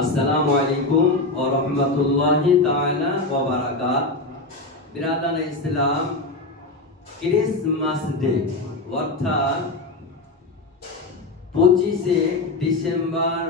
আসসালামু আলাইকুম ওয়া রাহমাতুল্লাহি তাআলা ওয়া বারাকাত। বিরাদান ইসলাম, ক্রিসমাস ডে অর্থাৎ 25শে ডিসেম্বর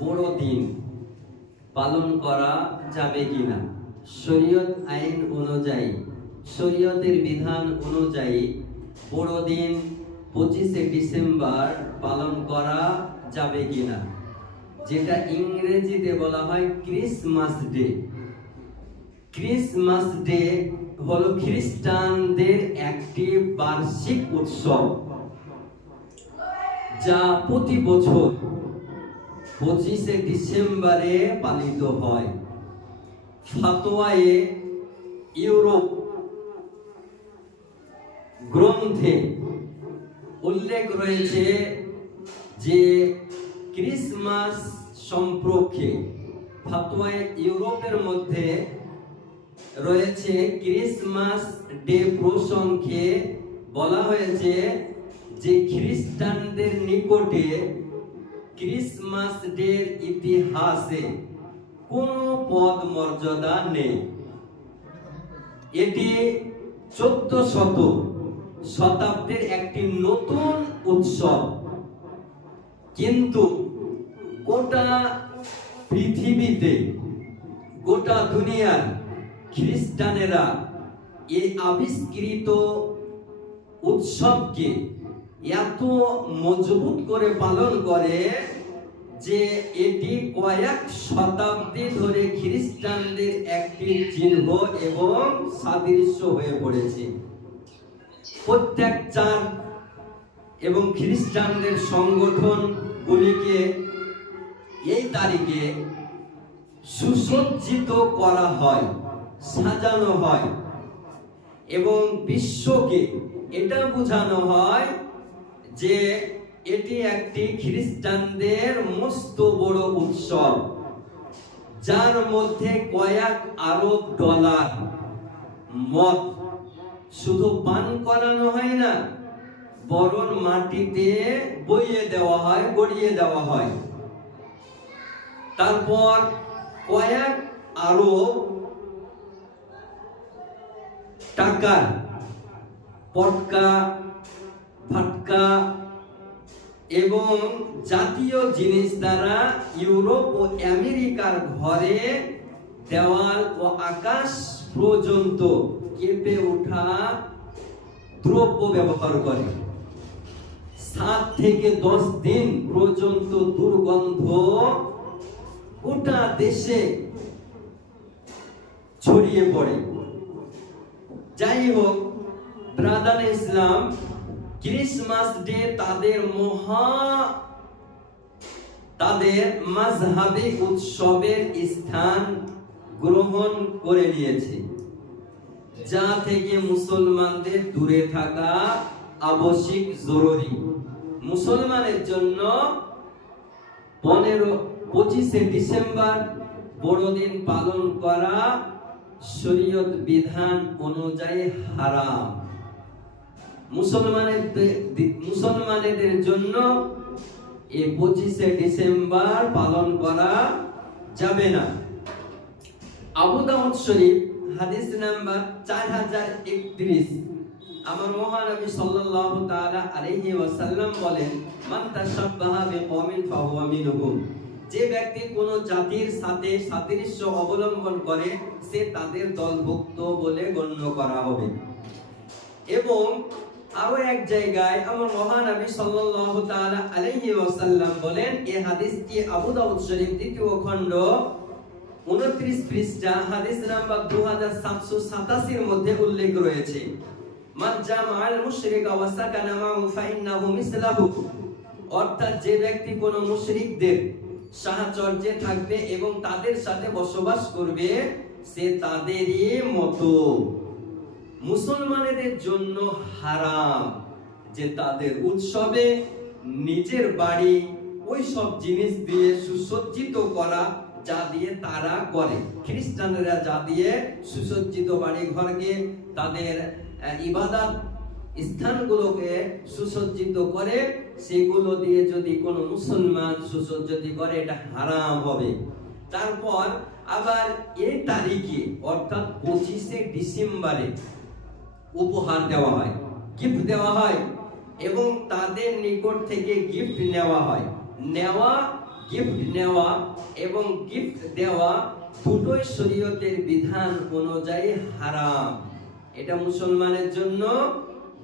বড়দিন পালন করা যাবে কিনা? শরীয়ত আইন অনুযায়ী, শরীয়তের বিধান অনুযায়ী বড়দিন 25শে ডিসেম্বর পালন করা যাবে কিনা, যেটা ইংরেজিতে বলা হয় ক্রিসমাস ডে। ক্রিসমাস ডে হলো খ্রিস্টানদের একটি বার্ষিক উৎসব, যা প্রতি বছর 25শে ডিসেম্বরে পালিত হয়। ফাতোয়ায়ে ইউরোপ গ্রন্থে উল্লেখ রয়েছে যে ক্রিসমাস সম্পর্কে ফাতোয়ায়ে ইউরোপের মধ্যে রয়েছে ক্রিসমাস ডে প্রসঙ্গে বলা হয়েছে যে খ্রিস্টানদের নিকটে ক্রিসমাস ডের ইতিহাসে কোনো পদ মর্যাদা নেই। এটি 1400 শতাব্দীর একটি নতুন উৎসব, কিন্তু গোটা পৃথিবীতে, গোটা দুনিয়ার খ্রিস্টানেরা এই আবিষ্কৃত উৎসবকে এত মজবুত করে পালন করে যে এটি কয়েক শতাব্দী ধরে খ্রিস্টানদের একটি চিহ্ন এবং সাদৃশ্য হয়ে পড়েছে। প্রত্যেক চার্চ এবং খ্রিস্টানদের সংগঠনগুলিকে এই তারিখে সুসজ্জিত করা হয়, সাজানো হয় এবং বিশ্বকে এটা বোঝানো হয় যে এটি একটি খ্রিস্টানদের মস্ত বড় উৎসব, যার মধ্যে কয়েক আরব ডলার মদ শুধু পান করানো হয় না, বরং মাটিতে বইয়ে দেওয়া হয়, গড়িয়ে দেওয়া হয়। তারপর কয়েক আরব টাকার পটকা, ফাটকা এবং জাতীয় জিনিস দ্বারা ইউরোপ ও আমেরিকার ঘরে দেওয়াল ও আকাশ পর্যন্ত কেঁপে ওঠা দ্রব্য ব্যবহার করে। 7 থেকে 10 দিন পর্যন্ত দুর্গন্ধ গোটা দেশে ছড়িয়ে পড়ে। যাই হোক, ব্রাদার ইসলাম, ক্রিসমাস ডে তাদের মাযহাবী উৎসবের স্থান গ্রহণ করে নিয়েছে, যা থেকে মুসলমানদের দূরে থাকা আবশ্যিক, জরুরি। মুসলমানের জন্য 25শে ডিসেম্বর বড়দিন পালন করা শরীয়ত বিধান অনুযায়ী হারাম। মুসলমানদের জন্য এই 25শে ডিসেম্বর পালন করা যাবে না। আবু দাউদ শরীফ হাদিস নাম্বার 4031, আমার মহানবী সাল্লাল্লাহু তাআলা আলাইহি ওয়াসাল্লাম বলেন, মান তাশাব্বাহা বিকওমিন ফাহুয়া মিনহুম, যে ব্যক্তি কোন জাতির সাথে সাদৃশ্য অবলম্বন করে সে তাদের দলভুক্ত বলে গণ্য করা হবে। এবং আরো এক জায়গায় আমার মহানবী সাল্লাল্লাহু তাআলা আলাইহি ওয়াসাল্লাম বলেন, এই হাদিসটি আবু দাউদ শরীফ দ্বিতীয় খণ্ড 29 পৃষ্ঠা হাদিস নাম্বার 2787 এর মধ্যে উল্লেখ রয়েছে, মান জামাআল মুশরিকা ওয়া সাকানা মাহু ফাইন্নাহু মিসলাহু, অর্থাৎ যে ব্যক্তি কোন মুশরিকদের সাহচর্যে থাকবে এবং তাদের সাথে বসবাস করবে সে তাদেরই মতো। মুসলমানদের জন্য হারাম যে তাদের উৎসবে নিজের বাড়ি ওই সব জিনিস দিয়ে সুসজ্জিত করা, যা দিয়ে তারা করে। খ্রিস্টানরা যা দিয়ে সুসজ্জিত বাড়ি ঘরকে তাদের ইবাদত স্থানগুলোকে সুসজ্জিত করে, সেগুলো দিয়ে যদি কোনো মুসলমান সুসজ্জিত করে এটা হারাম হবে। তারপর আবার এই তারিখে অর্থাৎ 25শে ডিসেম্বরে উপহার দেওয়া হয়, গিফট দেওয়া হয় এবং তাদের নিকট থেকে গিফট নেওয়া হয়। গিফট নেওয়া এবং গিফট দেওয়া দুটোই শরীয়তের বিধান অনুযায়ী হারাম। এটা মুসলমানের জন্য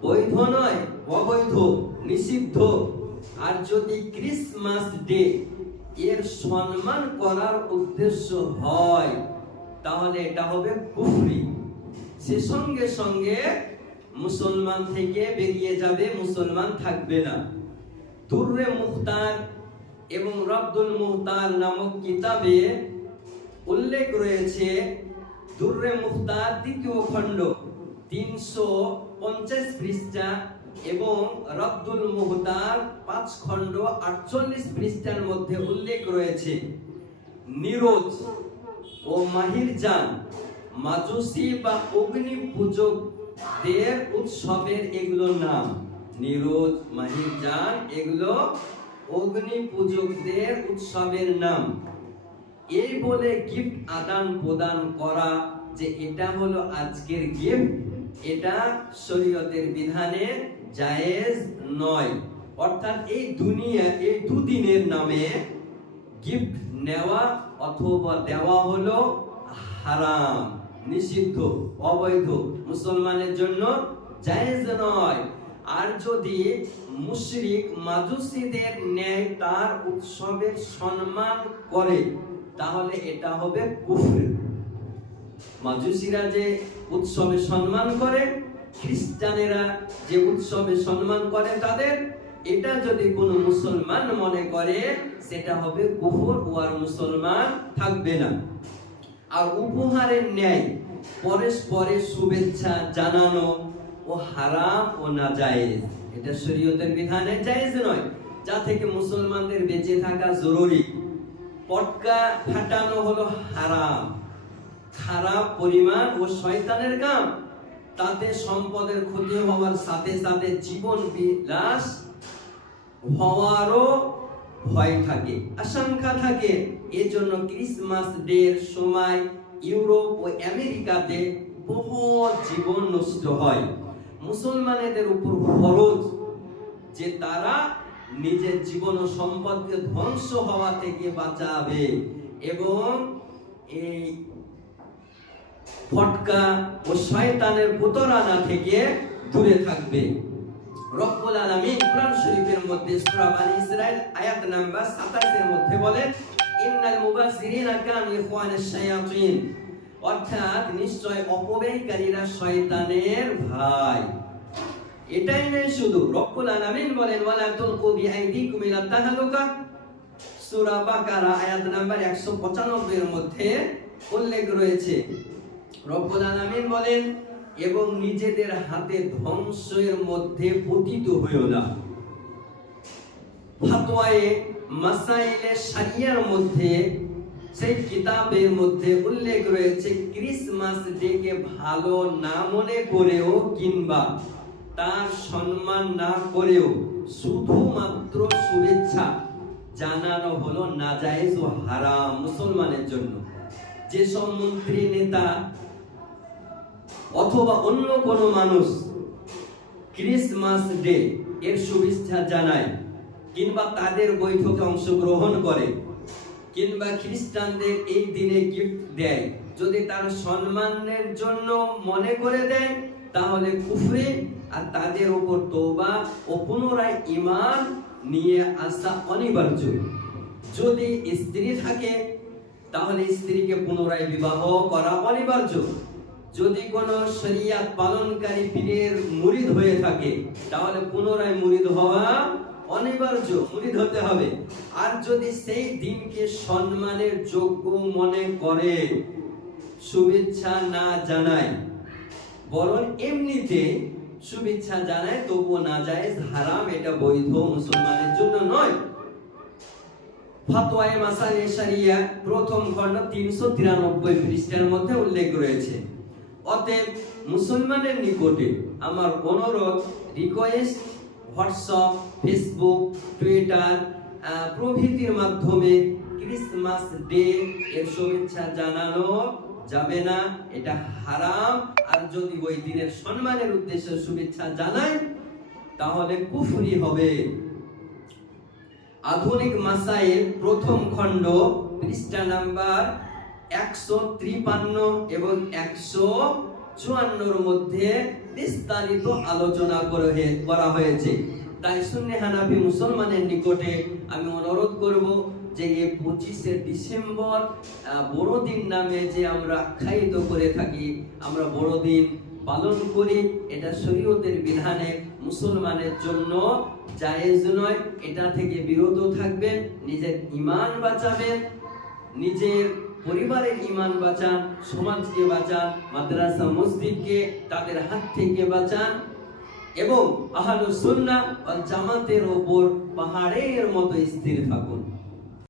বৈধ নয়, অবৈধ, নিষিদ্ধ। আর যদি ক্রিসমাস ডে এর সম্মান করার উদ্দেশ্য হয় তাহলে এটা হবে কুফরি। সে সঙ্গে সঙ্গে মুসলমান থেকে বেরিয়ে যাবে, মুসলমান থাকবে না। দুররে মুখতার এবং রব্দুল মুখতার নামক কিতাবে উল্লেখ রয়েছে, দুররে মুখতার 2য় খণ্ড 350 পৃষ্ঠা এবং রব্দুল মুখতার 5 খণ্ড 48 পৃষ্ঠার মধ্যে উল্লেখ রয়েছে, নিরোজ ও মাহিরজান মাজুসি বা অগ্নি পূজকদের উৎসবের এগুলো নাম। নিরোজ, মাহিরজান এগুলো অগ্নি পূজকদের উৎসবের নাম। এই বলে গিফট আদান প্রদান করা যে এটা হলো আজকের গিফট, এটা শরীয়তের বিধানে জায়েজ নয়। অর্থাৎ এই দুদিনের নামে গিফট নেওয়া অথবা দেওয়া হলো হারাম, নিষিদ্ধ, অবৈধ, মুসলমানের জন্য জায়েজ নয়। আর যদি মুশরিক মাজুসিদের ন্যায় তার উৎসবের সম্মান করে তাহলে এটা হবে কুফর। মাজুসিরা যে উৎসবে সম্মান করে, খ্রিস্টানেরা যে উৎসবে সম্মান করে তাদের, এটা যদি কোনো মুসলমান মনে করে সেটা হবে কুফর, ও আর মুসলমান থাকবে না। আর উপহারের ন্যায় পরস্পরের শুভেচ্ছা জানানো ও হারাম ও নাজায়েজ, এটা শরীয়তের বিধানে জায়েজ নয়, যা থেকে মুসলমানদের বেঁচে থাকা জরুরি। পটকা ফাটানো হলো হারাম, খারাপ পরিমাণ ও শয়তানের কাম। তাতে সম্পদের ক্ষতি হওয়ার সাথে সাথে জীবন বিলাস হওয়ারও ভয় থাকে, আশঙ্কা থাকে। এজন্য ক্রিসমাস ডের সময় ইউরোপ ও আমেরিকাতে বহু জীবন নষ্ট হয়। মুসলমানদের উপর ফরজ যে তারা নিজের জীবন ও সম্পদকে ধ্বংস হওয়া থেকে বাঁচাবে এবং এই ফটকা ও শয়তানের প্রতারণা থেকে দূরে থাকবে। রব্বুল আলামিন কুরআন শরীফের মধ্যে সূরা বানী ইসরাইল আয়াত নাম্বার 27 এর মধ্যে বলেন, ইন্নাল মুবাসসিরিনা কানু ইখওয়ানাশ শায়াতিন, অর্থাৎ নিশ্চয় অপব্যয়কারীরা শয়তানের ভাই। এটাই নয় শুধু, রব্বুল আলামিন বলেন ওয়ালা তুলকু বিআইদিকুম ইলা তাহলুকা, সূরা বাকারা আয়াত নাম্বার 195 এর মধ্যে উল্লেখ রয়েছে। রব্বুল আলামিন বলেন এবং নিজেদের হাতে ধ্বংসের মধ্যে পতিত হইও না। ফাতওয়ায়ে মাসাইলে শরিয়ার মধ্যে, সেই কিতাবের মধ্যে উল্লেখ রয়েছে, ক্রিসমাস ডেকে ভালো না মনে করেও কিংবা তার সম্মান না করেও শুধুমাত্র শুভেচ্ছা জানানো হলো নাজায়েজ ও হারাম মুসলমানের জন্য। যেসব মন্ত্রী, নেতা অথবা অন্য কোনো মানুষ ক্রিসমাস ডে এর শুভেচ্ছা জানায় কিংবা তাদের বৈঠকে অংশগ্রহণ করে কিংবা খ্রিস্টানদের এই দিনে গিফট দেয়, যদি তার সম্মানের জন্য মনে করে দেয় তাহলে কুফরি, আর তাদের উপর তওবা ও পুনরায় ঈমান নিয়ে আসা অনিবার্য। যদি স্ত্রী থাকে তাহলে স্ত্রীকে পুনরায় বিবাহ করা অনিবার্য। যদি কোনো শরিয়াত পালনকারী পীরের মুরিদ হয়ে থাকে তাহলে পুনরায় মুরিদ হওয়া অনিবার্য, মুরিদ হতে হবে। আর যদি সেই দিনকে সম্মানের যোগ্য মনে করে শুভেচ্ছা না জানায়, বরং এমনিতে শুভেচ্ছা জানায়, তবুও নাজায়েজ, হারাম, এটা বৈধ, মুসলমানের জন্য নয়। ফাতওয়ায়ে মাসাইলে শরিয়া প্রথম খণ্ড 393 পৃষ্ঠার মধ্যে উল্লেখ রয়েছে। অতএব মুসলমানের নিকটে আমার অনুরোধ, রিকোয়েস্ট হোয়াটসঅ্যাপ, ফেসবুক, টুইটার প্রভৃতির মাধ্যমে ক্রিসমাস ডে এর শুভেচ্ছা জানানো যাবে না, এটা হারাম। আর যদি ওই দিনের সম্মানের উদ্দেশ্যে শুভেচ্ছা জানায় তাহলে কুফরি হবে। আধুনিক মাসাইল প্রথম খণ্ড পৃষ্ঠা নাম্বার 153 এবং 154 মধ্যে বিস্তারিত আলোচনা করা হয়েছে। তাই সুন্নি হানাফি মুসলমানের নিকটে আমি অনুরোধ করব যে এই 25শে ডিসেম্বর বড়দিন নামে যে আমরা আখ্যায়িত করে থাকি, আমরা বড়দিন পালন করি, এটা শরীয়তের বিধানে মুসলমানের জন্য জায়েজ নয়। এটা থেকে বিরত থাকবেন, নিজের ঈমান বাঁচাবেন, নিজের পরিবারের ঈমান বাঁচান, সমাজকে বাঁচান, মাদ্রাসা মসজিদকে তাদের হাত থেকে বাঁচান এবং আহলুস সুন্নাহ ওয়াল জামাতের উপর পাহাড়ের মতো স্থির থাকুন।